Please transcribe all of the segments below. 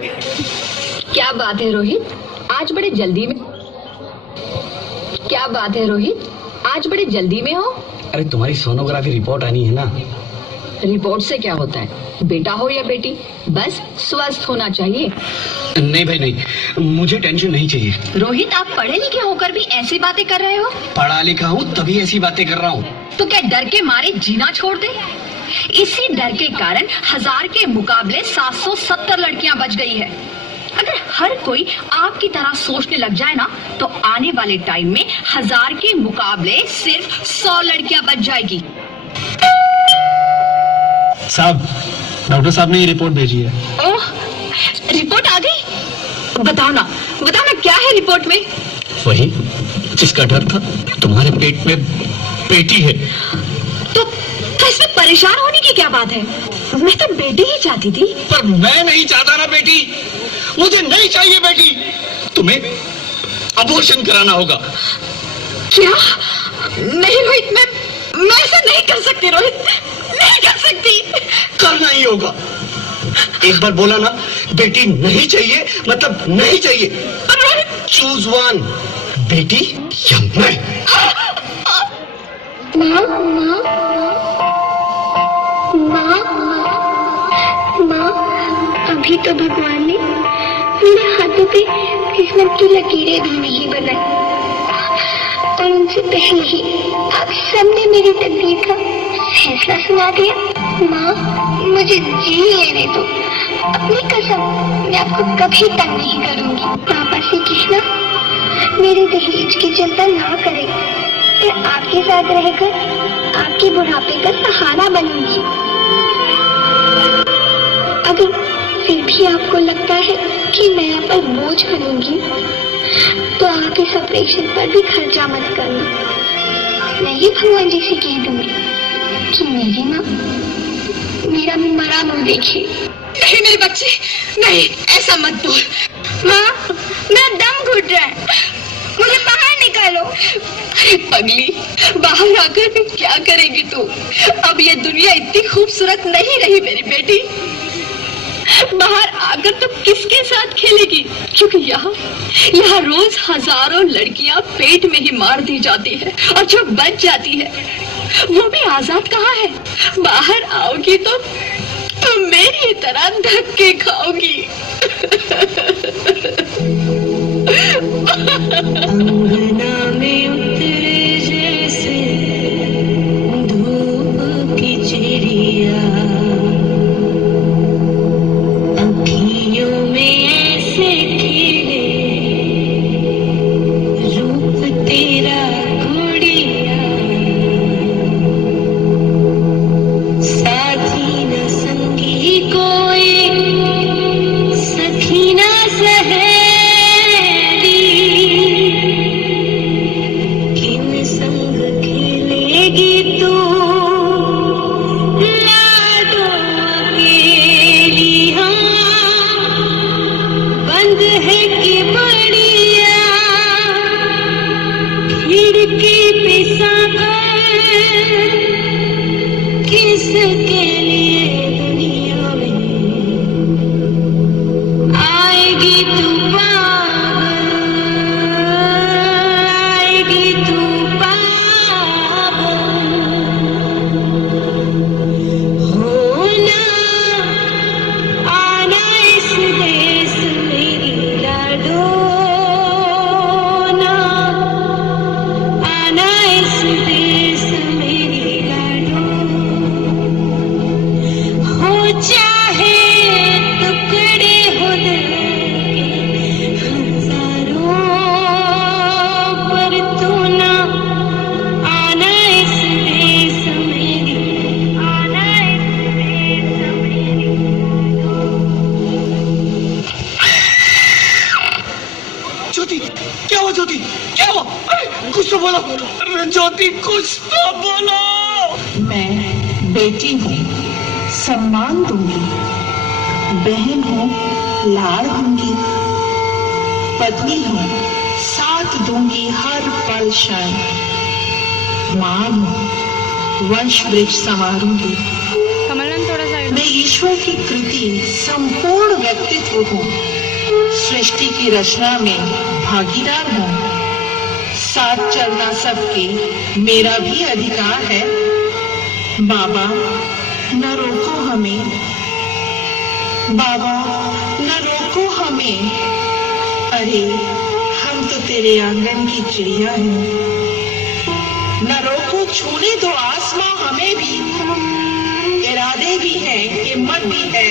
क्या बात है रोहित, आज बड़े जल्दी में? क्या बात है रोहित, आज बड़े जल्दी में हो? अरे तुम्हारी सोनोग्राफी रिपोर्ट आनी है ना। रिपोर्ट से क्या होता है, बेटा हो या बेटी, बस स्वस्थ होना चाहिए। नहीं भाई नहीं, मुझे टेंशन नहीं चाहिए। रोहित, आप पढ़े लिखे होकर भी ऐसी बातें कर रहे हो? पढ़ा लिखा हूँ तभी ऐसी बातें कर रहा हूँ। तो क्या डर के मारे जीना छोड़ दे? इसी डर के कारण 1000 के मुकाबले 770 लड़कियां बच गई है। अगर हर कोई आपकी तरह सोचने लग जाए ना, तो आने वाले टाइम में 1000 के मुकाबले सिर्फ 100 लड़कियां बच जाएगी। साहब, डॉक्टर साहब ने ये रिपोर्ट भेजी है। ओह, रिपोर्ट आ गई? बताओ ना क्या है रिपोर्ट में? वही जिसका डर था, तुम्हारे पेट में बेटी है। तो इसमें परेशान होने की क्या बात है? मैं तो बेटी ही चाहती थी। पर मैं नहीं चाहता ना बेटी, मुझे नहीं चाहिए बेटी। तुम्हें अबॉर्शन कराना होगा। क्या? नहीं रोहित, मैं ऐसा नहीं कर सकती रोहित, नहीं कर सकती। करना ही होगा। एक बार बोला ना, बेटी नहीं चाहिए मतलब नहीं चाहिए। रोहित, चूज वन, बेटी या मैं। माँ, अभी तो भगवान ने मेरे हाथों पे किस्मत की लकीरें भी नहीं बनाई, और उनसे पहले ही आप सबने मेरी तकदीर का फैसला सुना दिया। माँ, मुझे जी लेने दो। अपनी कसम, मैं आपको कभी तंग नहीं करूंगी। पापा से कहना मेरे दहेज की चिंता ना करें, मैं आपके साथ रहकर आपके बुढ़ापे का सहारा बनूंगी। अगर फिर भी आपको लगता है कि मैं आप पर बोझ बनूंगी, तो आप इस ऑपरेशन पर भी खर्चा मत करना। मैं ही भगवान जी से कह दूंगी कि मेरी माँ मेरा मरा मुंह देखे। नहीं मेरे बच्चे, नहीं, ऐसा मत बोल। माँ, मेरा दम घुट रहा है, मुझे बाहर निकालो। अरे पगली, बाहर आकर भी क्या करेगी तू? अब ये दुनिया इतनी खूबसूरत नहीं रही मेरी बेटी। बाहर आकर तो किसके साथ खेलेगी? क्योंकि यहाँ रोज हजारों लड़कियां पेट में ही मार दी जाती है, और जो बच जाती है वो भी आजाद कहाँ है? बाहर आओगी तो मेरी तरह धक्के खाओगी। अंगना में उतरे जैसे धूप की चिड़िया, अखियों में ऐसे खिले रूप तेरा गुड़िया, साथी न संगी कोई, सखी न सहेली, किन संग खेलेगी तू लाडो अकेली। हाँ, बंद है कि बढ़िया खिड़की पे सागर, किसके लिए दुनिया में आएगी तू पागल, आएगी तू पागल। होना आना इस देश मेरी लाडो, ना आना इस देश मेरी लाडो। हो चाहे टुकड़े हो दिल के हजारों, पर तू ना आना इस देश मेरी, आना इस देश मेरी। ज्योति, क्या हुआ ज्योति, क्या हुआ? अरे कुछ तो बोलो। अरे ज्योति, कुछ तो बोलो। मैं बेटी हूँ, सम्मान दूंगी, बहन हूँ, लाड़ होंगी, पत्नी हूँ, साथ दूंगी हर पल क्षण, माँ हूँ, वंश वृक्ष संवारूंगी। मैं ईश्वर की कृति संपूर्ण व्यक्तित्व हूँ, सृष्टि की रचना में भागीदार हूँ। साथ चलना सबके मेरा भी अधिकार है। बाबा न रोको हमें, बाबा न रोको हमें। अरे हम तो तेरे आंगन की चिड़िया हैं। न रोको, छूने दो आसमां हमें भी। इरादे भी हैं, हिम्मत भी है।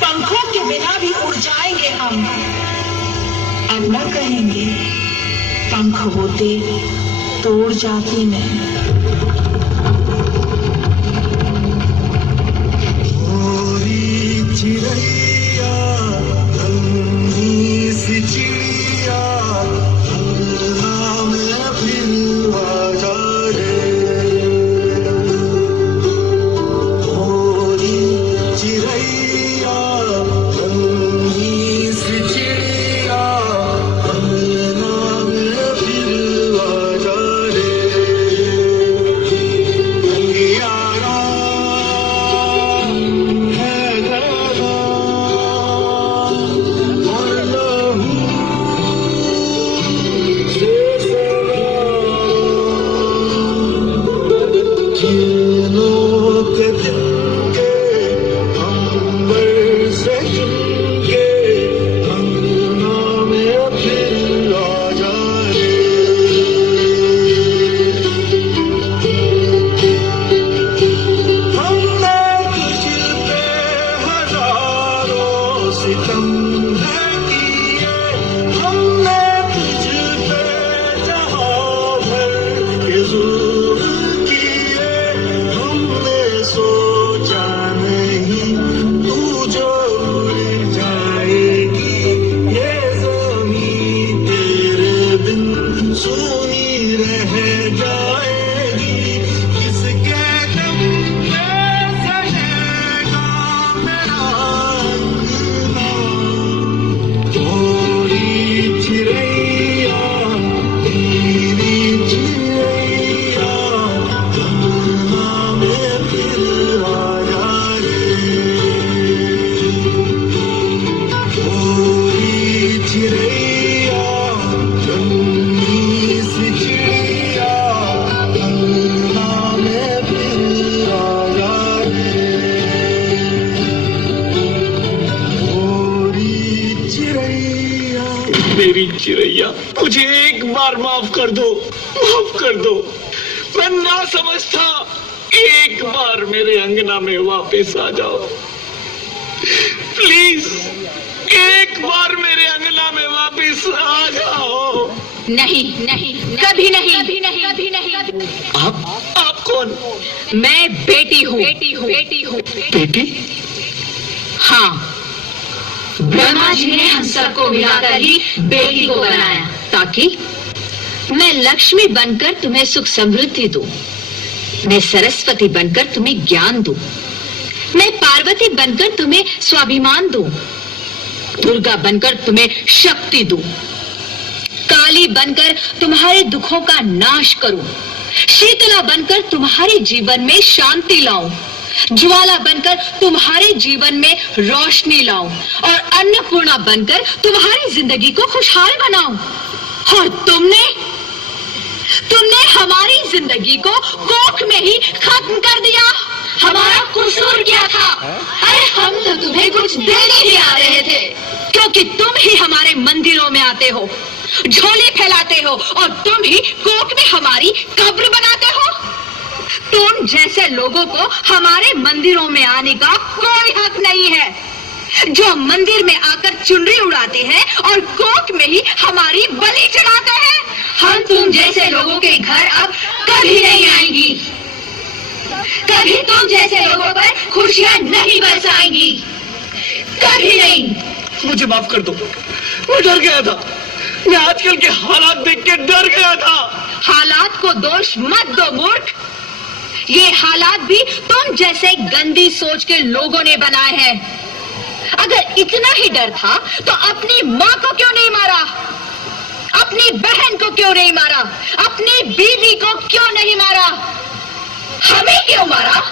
पंखों के बिना भी उड़ जाएंगे हम। अल्लाह कहेंगे पंख होते तो उड़ जाती मैं। चिड़ैया नन्ही सी चिड़िया अंगना में फिर आ जा रे। मोरी चिड़ैया नन्ही सी चिड़िया अंगना में फिर आ जा रे। अंगियारा है घरा और लहू से सना। किरणों के दिन के अंबर से चुनके अंगना में फिर आ जा रे। हमने तुझ पे हजारों सितम है किए। हमने तुझ पे जहां भर के जुल्म किए। हमने सोचा नहीं तू जो उड़ जाएगी। ये ज़मीं तेरे बिन सूनी रह जाएगी। किसके दम पे सजेगा मेरा अंगना। थोड़ी चिड़ैया तेरी चिड़ैया अंगना में फिर आ जा रे। थोड़ी चिड़ैया नन्ही सी चिड़िया अंगना में फिर आ जा रे। थोड़ी चिड़ैया मेरी चिड़ैया, मुझे एक बार माफ कर दो, माफ कर दो। मैं ना समझता। एक बार मेरे अंगना में वापस आ जाओ प्लीज। एक बार मेरे अंगना में वापस आ जाओ। नहीं नहीं, कभी नहीं, कभी नहीं, कभी नहीं। आप कौन? मैं बेटी हूँ, बेटी हूँ, बेटी हूँ। बेटी? हाँ, ब्रह्मा जी ने हम सबको मिलाकर ही बेटी को बनाया, ताकि मैं लक्ष्मी बनकर तुम्हें सुख समृद्धि दूं, मैं सरस्वती बनकर तुम्हें ज्ञान दूं, मैं पार्वती बनकर तुम्हें स्वाभिमान दूं, दुर्गा बनकर तुम्हें शक्ति दूं, काली बनकर तुम्हारे दुखों का नाश करूं, शीतला बनकर तुम्हारे जीवन में शांति लाऊं, ज्वाला बनकर तुम्हारे जीवन में रोशनी लाऊं और अन्नपूर्णा बनकर तुम्हारी जिंदगी को खुशहाल बनाऊं। और तुमने हमारी जिंदगी को कोख में ही खत्म कर दिया। हमारा कसूर क्या था? अरे हम तो तुम्हें कुछ देने ही आ रहे थे, क्योंकि तुम ही हमारे मंदिरों में आते हो, झोली फैलाते हो और तुम ही कोख में हमारी कब्र बनाते हो। तुम जैसे लोगों को हमारे मंदिरों में आने का कोई हक नहीं है, जो मंदिर में आकर चुनरी उड़ाते हैं और कोख में ही हमारी बलि चढ़ाते हैं। हम तुम जैसे लोगों के घर अब कभी नहीं आएंगी, कभी तुम जैसे लोगों पर खुशियां नहीं बरसाएंगी, कभी नहीं। मुझे माफ कर दो, मैं डर गया था। मैं आजकल के हालात देख के डर गया था। हालात को दोष मत दो मूर्ख, ये हालात भी तुम जैसे गंदी सोच के लोगों ने बनाए हैं। अगर इतना ही डर था तो अपनी माँ को क्यों नहीं मारा, अपनी बहन को क्यों नहीं मारा, अपनी बीवी को क्यों नहीं मारा, हमें क्यों मारा?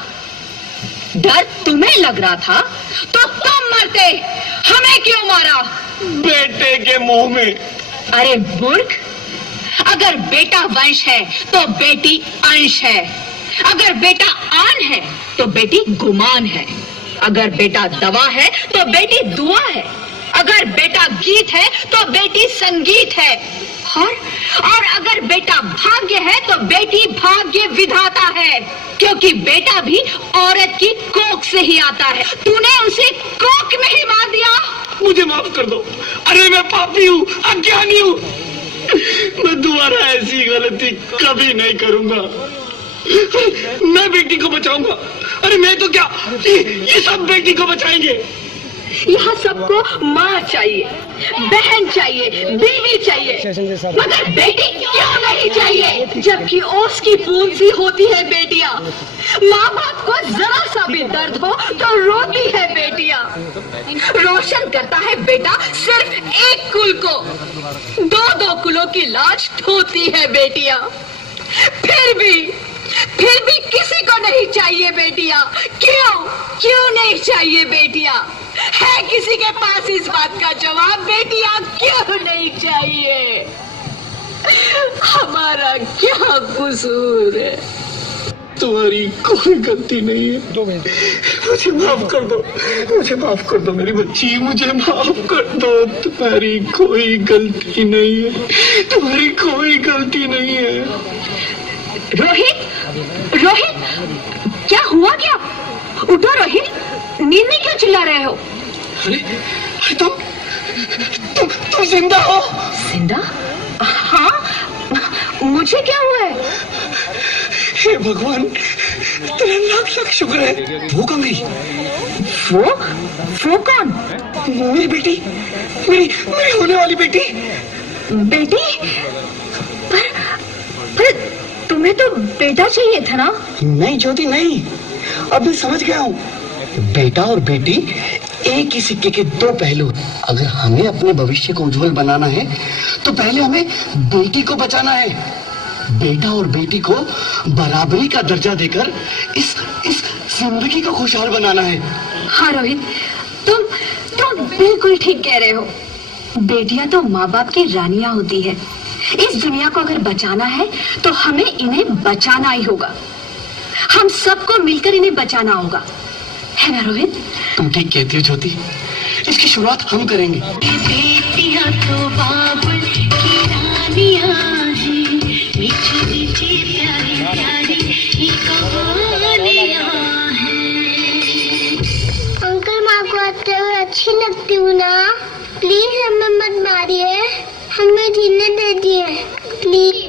डर तुम्हें लग रहा था तो तुम मरते, हमें क्यों मारा? बेटे के मुंह में। अरे मूर्ख, अगर बेटा वंश है तो बेटी अंश है, अगर बेटा आन है तो बेटी गुमान है, अगर बेटा दवा है तो बेटी दुआ है, अगर बेटा गीत है तो बेटी संगीत है, और अगर बेटा भाग्य है तो बेटी भाग्य विधाता है, क्योंकि बेटा भी औरत की कोख से ही आता है। तूने उसे कोख में ही मार दिया। मुझे माफ कर दो। अरे मैं पापी हूँ, अज्ञानी हूँ। मैं दोबारा ऐसी गलती कभी नहीं करूंगा। मैं बेटी को बचाऊंगा। अरे मैं तो क्या, ये सब बेटी को बचाएंगे। यहाँ सबको माँ चाहिए, बहन चाहिए, बीवी चाहिए, मगर बेटी क्यों नहीं चाहिए? जबकि ओस की बूंद सी होती है बेटियाँ। माँ बाप को जरा सा भी दर्द हो तो रोती है बेटियाँ। रोशन करता है बेटा सिर्फ एक कुल को, दो दो कुलों की लाज ढोती है बेटियाँ। फिर भी किसी को नहीं चाहिए बेटियाँ। क्यों नहीं चाहिए बेटियाँ? है किसी के पास इस बात का जवाब? बेटियाँ क्यों नहीं चाहिए? हमारा क्या कसूर है? तुम्हारी कोई गलती नहीं है। मुझे माफ कर दो, मुझे माफ कर दो मेरी बच्ची, मुझे माफ कर दो। तुम्हारी कोई गलती नहीं है, तुम्हारी कोई गलती नहीं है। रोहित, क्या हुआ? क्या उठो रोहित, नींद में क्यों चिल्ला रहे हो? अरे तुम जिंदा हो? जिंदा? हाँ, मुझे क्या हुआ है? हे भगवान, तेरा लाख शुक्र है। वो कौन गई? वो कौन? मेरी बेटी, मेरी होने वाली बेटी। पर तुम्हें तो बेटा चाहिए था ना? नहीं ज्योति, नहीं। अब मैं समझ गया हूँ। बेटा और बेटी एक ही सिक्के के दो पहलू। अगर हमें अपने भविष्य को उज्जवल बनाना है तो पहले हमें बेटी को बचाना है। बेटा और बेटी को बराबरी का दर्जा देकर इस जिंदगी को खुशहाल बनाना है। हाँ रोहित, तुम बिल्कुल ठीक कह रहे हो। बेटियां तो माँ बाप की रानियां होती है। इस दुनिया को अगर बचाना है तो हमें इन्हें बचाना ही होगा। हम सबको मिलकर इन्हें बचाना होगा, है ना रोहित? तुम ठीक कहती हो ज्योति, इसकी शुरुआत हम करेंगे। बेटियां तो बाबुल की रानियां हैं, मीठी मीठी प्यारी प्यारी ये कहानियां हैं। अंकल, माँ को आते हुए अच्छी लगती हूँ ना? प्लीज हमें मत मारिए, हमें जीने दीजिए प्लीज।